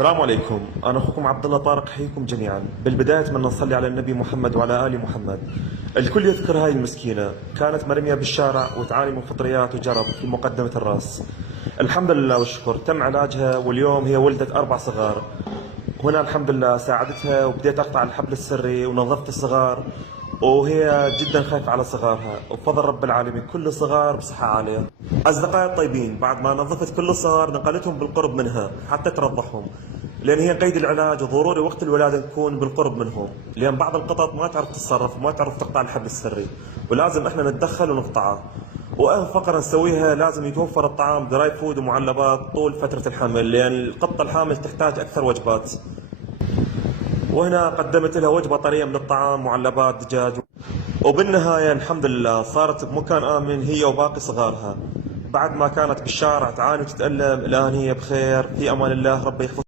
السلام عليكم، أنا أخوكم عبد الله طارق، حييكم جميعا. بالبداية أتمنى نصلي على النبي محمد وعلى آل محمد. الكل يذكر هاي المسكينة، كانت مرمية بالشارع وتعاني من فطريات وجرب في مقدمة الرأس. الحمد لله والشكر تم علاجها، واليوم هي ولدت 4 صغار. هنا الحمد لله ساعدتها وبديت أقطع الحبل السري ونظفت الصغار، وهي جدا خايفة على صغارها، وبفضل رب العالمين كل الصغار بصحة عالية. أصدقائي الطيبين، بعد ما نظفت كل الصغار نقلتهم بالقرب منها حتى ترضعهم، لأن هي قيد العلاج وضروري وقت الولادة نكون بالقرب منهم، لأن بعض القطط ما تعرف تتصرف وما تعرف تقطع الحبل السري، ولازم احنا نتدخل ونقطعه. وأهم فقرة نسويها لازم يتوفر الطعام دراي فود ومعلبات طول فترة الحمل، لأن القطة الحامل تحتاج أكثر وجبات. وهنا قدمت لها وجبة طرية من الطعام، معلبات دجاج. وبالنهاية الحمد لله صارت بمكان آمن هي وباقي صغارها، بعد ما كانت بالشارع تعاني وتتألم. الآن هي بخير في أمان الله، ربي يحفظها.